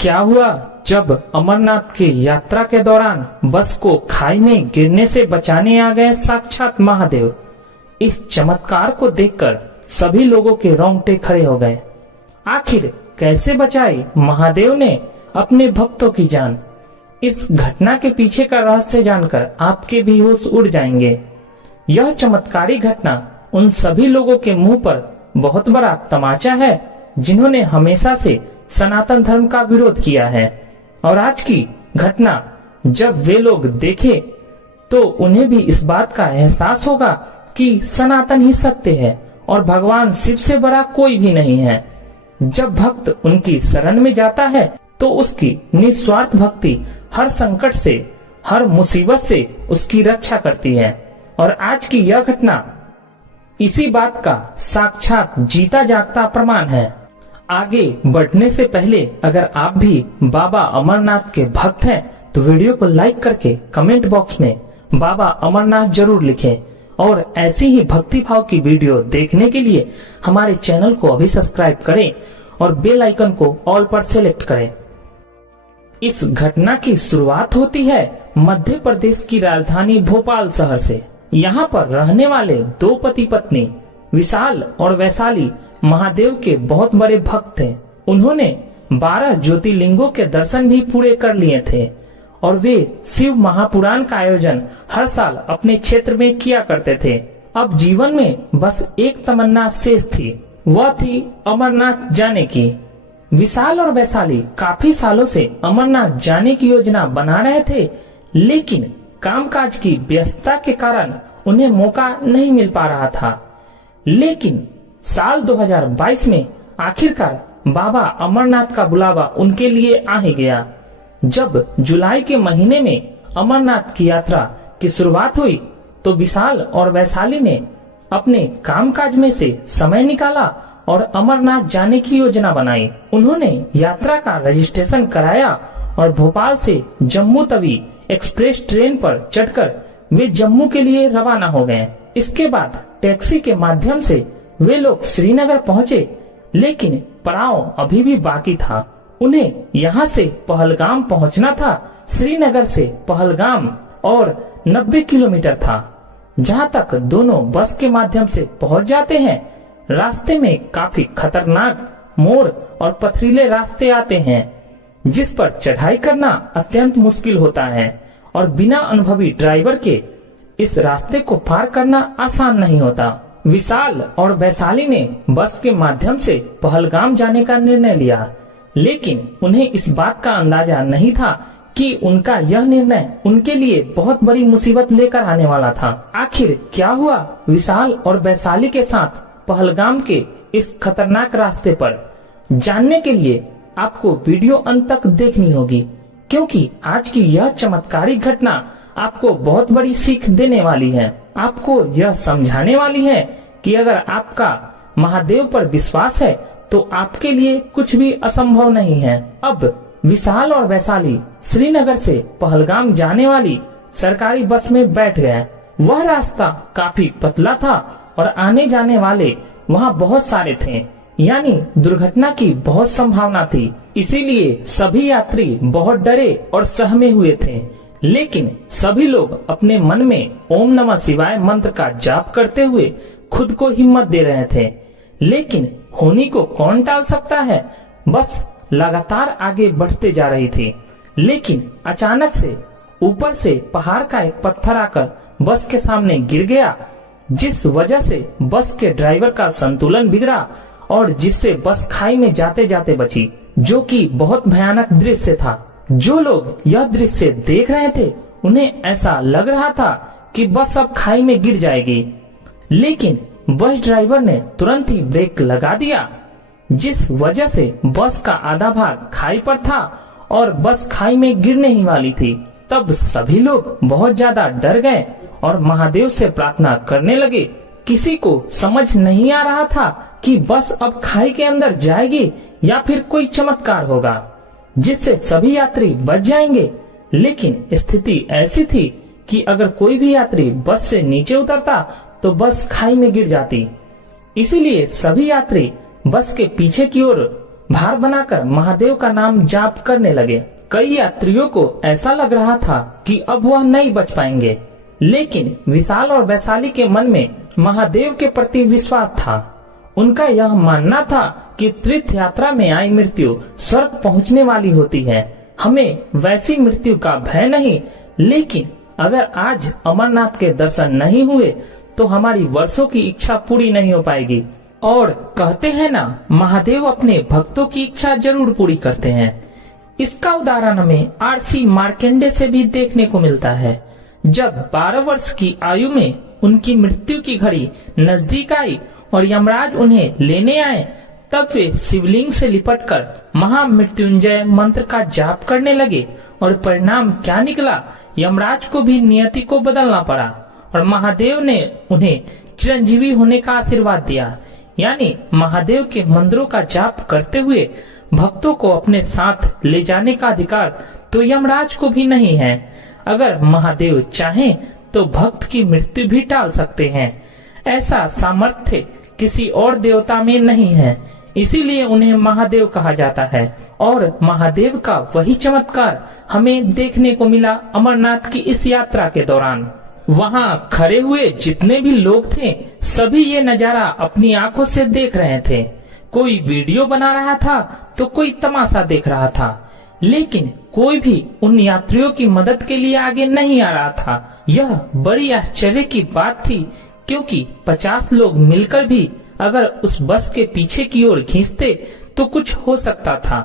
क्या हुआ जब अमरनाथ की यात्रा के दौरान बस को खाई में गिरने से बचाने आ गए साक्षात महादेव। इस चमत्कार को देखकर सभी लोगों के रोंगटे खड़े हो गए। आखिर कैसे बचाई महादेव ने अपने भक्तों की जान? इस घटना के पीछे का रहस्य जानकर आपके भी होश उड़ जाएंगे। यह चमत्कारी घटना उन सभी लोगों के मुंह पर बहुत बड़ा तमाचा है जिन्होंने हमेशा से सनातन धर्म का विरोध किया है। और आज की घटना जब वे लोग देखे तो उन्हें भी इस बात का एहसास होगा कि सनातन ही सत्य है और भगवान शिव से बड़ा कोई भी नहीं है। जब भक्त उनकी शरण में जाता है तो उसकी निस्वार्थ भक्ति हर संकट से, हर मुसीबत से उसकी रक्षा करती है। और आज की यह घटना इसी बात का साक्षात जीता जागता प्रमाण है। आगे बढ़ने से पहले अगर आप भी बाबा अमरनाथ के भक्त हैं तो वीडियो को लाइक करके कमेंट बॉक्स में बाबा अमरनाथ जरूर लिखें। और ऐसी ही भक्ति भाव की वीडियो देखने के लिए हमारे चैनल को अभी सब्सक्राइब करें और बेल आइकन को ऑल पर सेलेक्ट करें। इस घटना की शुरुआत होती है मध्य प्रदेश की राजधानी भोपाल शहर से। यहाँ पर रहने वाले दो पति पत्नी विशाल और वैशाली महादेव के बहुत बड़े भक्त थे। उन्होंने 12 ज्योतिर्लिंगों के दर्शन भी पूरे कर लिए थे और वे शिव महापुराण का आयोजन हर साल अपने क्षेत्र में किया करते थे। अब जीवन में बस एक तमन्ना शेष थी, वह थी अमरनाथ जाने की। विशाल और वैशाली काफी सालों से अमरनाथ जाने की योजना बना रहे थे, लेकिन कामकाज की व्यस्तता के कारण उन्हें मौका नहीं मिल पा रहा था। लेकिन साल 2022 में आखिरकार बाबा अमरनाथ का बुलावा उनके लिए आ ही गया। जब जुलाई के महीने में अमरनाथ की यात्रा की शुरुआत हुई तो विशाल और वैशाली ने अपने कामकाज में से समय निकाला और अमरनाथ जाने की योजना बनाई। उन्होंने यात्रा का रजिस्ट्रेशन कराया और भोपाल से जम्मू तवी एक्सप्रेस ट्रेन पर चढ़कर वे जम्मू के लिए रवाना हो गए। इसके बाद टैक्सी के माध्यम से वे लोग श्रीनगर पहुँचे, लेकिन पड़ाव अभी भी बाकी था। उन्हें यहाँ से पहलगाम पहुँचना था। श्रीनगर से पहलगाम और 90 किलोमीटर था। जहाँ तक दोनों बस के माध्यम से पहुँच जाते हैं, रास्ते में काफी खतरनाक मोड़ और पथरीले रास्ते आते हैं जिस पर चढ़ाई करना अत्यंत मुश्किल होता है और बिना अनुभवी ड्राइवर के इस रास्ते को पार करना आसान नहीं होता। विशाल और वैशाली ने बस के माध्यम से पहलगाम जाने का निर्णय लिया, लेकिन उन्हें इस बात का अंदाजा नहीं था कि उनका यह निर्णय उनके लिए बहुत बड़ी मुसीबत लेकर आने वाला था। आखिर क्या हुआ विशाल और वैशाली के साथ पहलगाम के इस खतरनाक रास्ते पर? जानने के लिए आपको वीडियो अंत तक देखनी होगी, क्योंकि आज की यह चमत्कारी घटना आपको बहुत बड़ी सीख देने वाली है। आपको यह समझाने वाली है कि अगर आपका महादेव पर विश्वास है तो आपके लिए कुछ भी असंभव नहीं है। अब विशाल और वैशाली श्रीनगर से पहलगाम जाने वाली सरकारी बस में बैठ गए। वह रास्ता काफी पतला था और आने जाने वाले वहाँ बहुत सारे थे, यानी दुर्घटना की बहुत संभावना थी। इसीलिए सभी यात्री बहुत डरे और सहमे हुए थे, लेकिन सभी लोग अपने मन में ओम नमः शिवाय मंत्र का जाप करते हुए खुद को हिम्मत दे रहे थे। लेकिन होनी को कौन टाल सकता है? बस लगातार आगे बढ़ते जा रही थी, लेकिन अचानक से ऊपर से पहाड़ का एक पत्थर आकर बस के सामने गिर गया, जिस वजह से बस के ड्राइवर का संतुलन बिगड़ा और जिससे बस खाई में जाते जाते बची, जो कि बहुत भयानक दृश्य था। जो लोग यह दृश्य देख रहे थे उन्हें ऐसा लग रहा था कि बस अब खाई में गिर जाएगी, लेकिन बस ड्राइवर ने तुरंत ही ब्रेक लगा दिया, जिस वजह से बस का आधा भाग खाई पर था और बस खाई में गिरने ही वाली थी। तब सभी लोग बहुत ज्यादा डर गए और महादेव से प्रार्थना करने लगे। किसी को समझ नहीं आ रहा था कि बस अब खाई के अंदर जाएगी या फिर कोई चमत्कार होगा जिससे सभी यात्री बच जाएंगे। लेकिन स्थिति ऐसी थी कि अगर कोई भी यात्री बस से नीचे उतरता तो बस खाई में गिर जाती। इसीलिए सभी यात्री बस के पीछे की ओर भार बनाकर महादेव का नाम जाप करने लगे। कई यात्रियों को ऐसा लग रहा था कि अब वह नहीं बच पाएंगे, लेकिन विशाल और वैशाली के मन में महादेव के प्रति विश्वास था। उनका यह मानना था कि तीर्थ यात्रा में आई मृत्यु स्वर्ग पहुंचने वाली होती है। हमें वैसी मृत्यु का भय नहीं, लेकिन अगर आज अमरनाथ के दर्शन नहीं हुए तो हमारी वर्षों की इच्छा पूरी नहीं हो पाएगी। और कहते हैं ना, महादेव अपने भक्तों की इच्छा जरूर पूरी करते हैं। इसका उदाहरण हमें आरसी मार्कंडे से भी देखने को मिलता है। जब 12 वर्ष की आयु में उनकी मृत्यु की घड़ी नजदीक आई और यमराज उन्हें लेने आए, तब वे शिवलिंग से लिपटकर महामृत्युंजय मंत्र का जाप करने लगे और परिणाम क्या निकला, यमराज को भी नियति को बदलना पड़ा और महादेव ने उन्हें चिरंजीवी होने का आशीर्वाद दिया। यानी महादेव के मंत्रों का जाप करते हुए भक्तों को अपने साथ ले जाने का अधिकार तो यमराज को भी नहीं है। अगर महादेव चाहें तो भक्त की मृत्यु भी टाल सकते हैं। ऐसा सामर्थ्य किसी और देवता में नहीं है, इसीलिए उन्हें महादेव कहा जाता है। और महादेव का वही चमत्कार हमें देखने को मिला अमरनाथ की इस यात्रा के दौरान। वहाँ खड़े हुए जितने भी लोग थे, सभी ये नजारा अपनी आंखों से देख रहे थे। कोई वीडियो बना रहा था तो कोई तमाशा देख रहा था, लेकिन कोई भी उन यात्रियों की मदद के लिए आगे नहीं आ रहा था। यह बड़ी आश्चर्य की बात थी, क्योंकि 50 लोग मिलकर भी अगर उस बस के पीछे की ओर खींचते तो कुछ हो सकता था,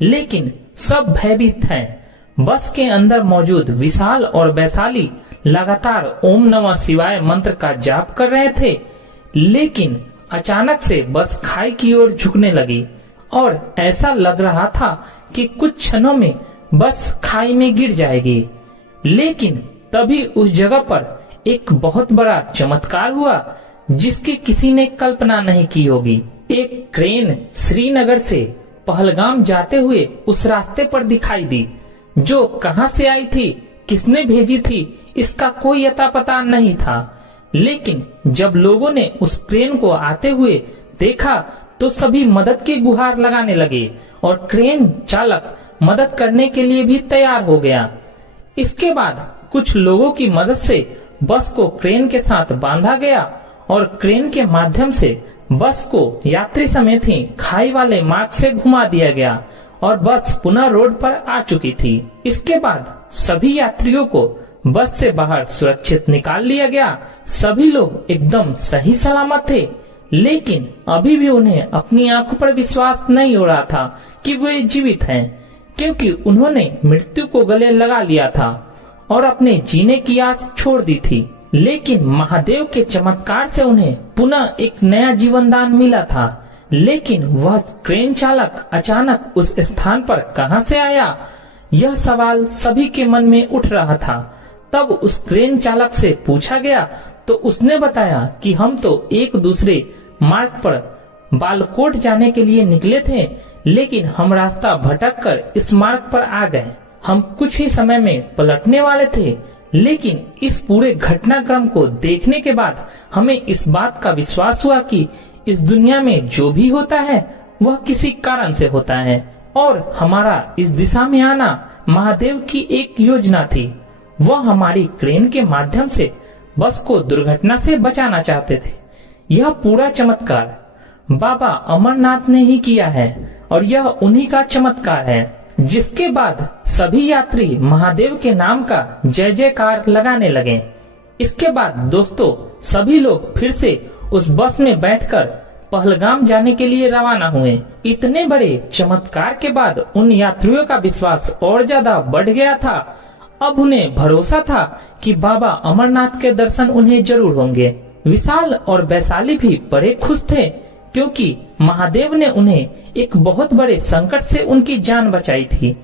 लेकिन सब भयभीत हैं। बस के अंदर मौजूद विशाल और वैशाली लगातार ओम नमः शिवाय मंत्र का जाप कर रहे थे, लेकिन अचानक से बस खाई की ओर झुकने लगी और ऐसा लग रहा था कि कुछ क्षणों में बस खाई में गिर जाएगी। लेकिन तभी उस जगह पर एक बहुत बड़ा चमत्कार हुआ जिसकी किसी ने कल्पना नहीं की होगी। एक क्रेन श्रीनगर से पहलगाम जाते हुए उस रास्ते पर दिखाई दी। जो कहां से आई थी, किसने भेजी थी, इसका कोई अता पता नहीं था, लेकिन जब लोगों ने उस क्रेन को आते हुए देखा तो सभी मदद की गुहार लगाने लगे और क्रेन चालक मदद करने के लिए भी तैयार हो गया। इसके बाद कुछ लोगों की मदद से बस को क्रेन के साथ बांधा गया और क्रेन के माध्यम से बस को यात्री समेत ही खाई वाले मार्ग से घुमा दिया गया और बस पुनः रोड पर आ चुकी थी। इसके बाद सभी यात्रियों को बस से बाहर सुरक्षित निकाल लिया गया। सभी लोग एकदम सही सलामत थे, लेकिन अभी भी उन्हें अपनी आंखों पर विश्वास नहीं हो रहा था कि वे जीवित हैं, क्योंकि उन्होंने मृत्यु को गले लगा लिया था और अपने जीने की आस छोड़ दी थी। लेकिन महादेव के चमत्कार से उन्हें पुनः एक नया जीवन दान मिला था। लेकिन वह क्रेन चालक अचानक उस स्थान पर कहां से आया, यह सवाल सभी के मन में उठ रहा था। तब उस क्रेन चालक से पूछा गया तो उसने बताया कि हम तो एक दूसरे मार्ग पर बालकोट जाने के लिए निकले थे, लेकिन हम रास्ता भटककर इस मार्ग पर आ गए। हम कुछ ही समय में पलटने वाले थे, लेकिन इस पूरे घटनाक्रम को देखने के बाद हमें इस बात का विश्वास हुआ कि इस दुनिया में जो भी होता है वह किसी कारण से होता है और हमारा इस दिशा में आना महादेव की एक योजना थी। वह हमारी क्रेन के माध्यम से बस को दुर्घटना से बचाना चाहते थे। यह पूरा चमत्कार बाबा अमरनाथ ने ही किया है और यह उन्हीं का चमत्कार है। जिसके बाद सभी यात्री महादेव के नाम का जय जयकार लगाने लगे। इसके बाद दोस्तों सभी लोग फिर से उस बस में बैठकर पहलगाम जाने के लिए रवाना हुए। इतने बड़े चमत्कार के बाद उन यात्रियों का विश्वास और ज्यादा बढ़ गया था। अब उन्हें भरोसा था कि बाबा अमरनाथ के दर्शन उन्हें जरूर होंगे। विशाल और वैशाली भी बड़े खुश थे, क्योंकि महादेव ने उन्हें एक बहुत बड़े संकट से उनकी जान बचाई थी।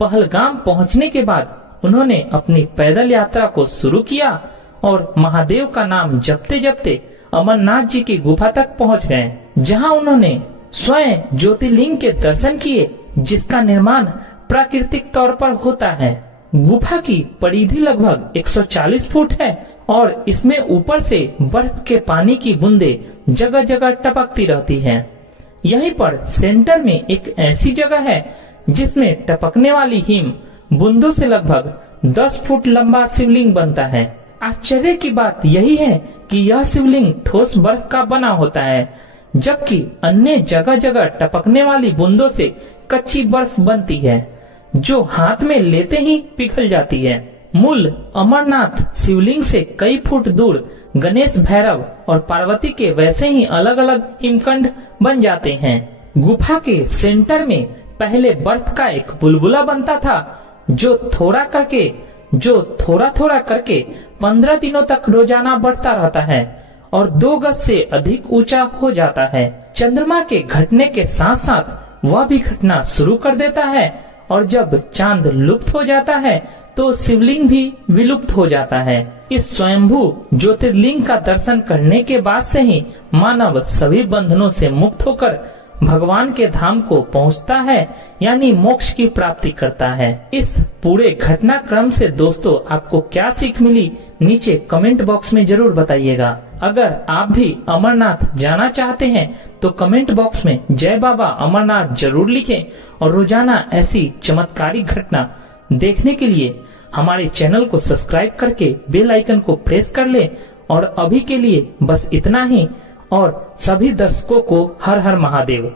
पहलगाम पहुंचने के बाद उन्होंने अपनी पैदल यात्रा को शुरू किया और महादेव का नाम जपते जपते अमरनाथ जी की गुफा तक पहुंच गए, जहां उन्होंने स्वयं ज्योतिर्लिंग के दर्शन किए, जिसका निर्माण प्राकृतिक तौर पर होता है। गुफा की परिधि लगभग 140 फुट है और इसमें ऊपर से बर्फ के पानी की बूंदें जगह जगह टपकती रहती हैं। यहीं पर सेंटर में एक ऐसी जगह है जिसमें टपकने वाली हिम बूंदों से लगभग 10 फुट लंबा शिवलिंग बनता है। आश्चर्य की बात यही है कि यह शिवलिंग ठोस बर्फ का बना होता है, जबकि अन्य जगह जगह टपकने वाली बूंदों से कच्ची बर्फ बनती है जो हाथ में लेते ही पिघल जाती है। मूल अमरनाथ शिवलिंग से कई फुट दूर गणेश, भैरव और पार्वती के वैसे ही अलग अलग हिमखंड बन जाते हैं। गुफा के सेंटर में पहले बर्फ का एक बुलबुला बनता था जो थोड़ा थोड़ा करके 15 दिनों तक रोजाना बढ़ता रहता है और 2 गज से अधिक ऊंचा हो जाता है। चंद्रमा के घटने के साथ साथ वह भी घटना शुरू कर देता है और जब चांद लुप्त हो जाता है तो शिवलिंग भी विलुप्त हो जाता है। इस स्वयंभू ज्योतिर्लिंग का दर्शन करने के बाद से ही मानव सभी बंधनों से मुक्त होकर भगवान के धाम को पहुंचता है, यानी मोक्ष की प्राप्ति करता है। इस पूरे घटनाक्रम से दोस्तों आपको क्या सीख मिली, नीचे कमेंट बॉक्स में जरूर बताइएगा। अगर आप भी अमरनाथ जाना चाहते हैं तो कमेंट बॉक्स में जय बाबा अमरनाथ जरूर लिखें और रोजाना ऐसी चमत्कारी घटना देखने के लिए हमारे चैनल को सब्सक्राइब करके बेल आइकन को प्रेस कर ले। और अभी के लिए बस इतना ही और सभी दर्शकों को हर हर महादेव।